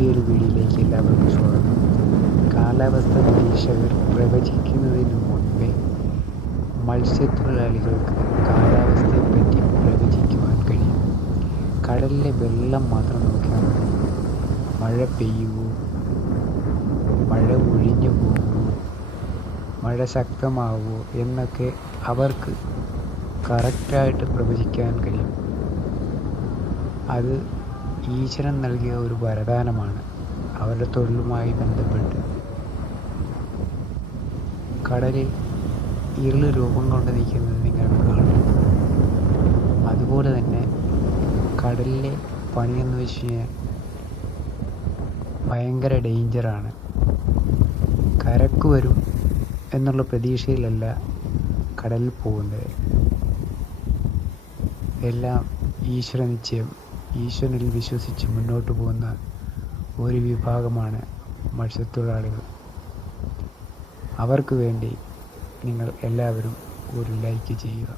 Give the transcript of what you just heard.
പുതിയൊരു വീഡിയോയിലേക്ക് എല്ലാവർക്കും സ്വാഗതം. കാലാവസ്ഥ നിരീക്ഷകർ പ്രവചിക്കുന്നതിന് മുൻപേ മത്സ്യത്തൊഴിലാളികൾക്ക് കാലാവസ്ഥയെപ്പറ്റി പ്രവചിക്കുവാൻ കഴിയും. കടലിലെ വെള്ളം മാത്രം നോക്കിയാൽ മതി. മഴ പെയ്യുമോ, മഴ ഒഴിഞ്ഞു പോകുമോ, മഴ ശക്തമാവുമോ എന്നൊക്കെ അവർക്ക് കറക്റ്റായിട്ട് പ്രവചിക്കാൻ കഴിയും. അത് ഈശ്വരൻ നൽകിയ ഒരു വരദാനമാണ് അവരുടെ തൊഴിലുമായി ബന്ധപ്പെട്ട്. കടലിൽ ഇരുള് രൂപം കൊണ്ട് നിൽക്കുന്നത് നിങ്ങൾക്ക് കാണാം. അതുപോലെ തന്നെ കടലിലെ പണിയെന്ന് വെച്ച് കഴിഞ്ഞാൽ ഭയങ്കര ഡേഞ്ചറാണ്. കരക്ക് വരും എന്നുള്ള പ്രതീക്ഷയിലല്ല കടലിൽ പോകുന്നത്. എല്ലാം ഈശ്വര നിശ്ചയം, ഈശ്വരനിൽ വിശ്വസിച്ച് മുന്നോട്ട് പോകുന്ന ഒരു വിഭാഗമാണ് മത്സ്യത്തൊഴിലാളികൾ. അവർക്ക് വേണ്ടി നിങ്ങൾ എല്ലാവരും ഒരു ലൈക്ക് ചെയ്യുക.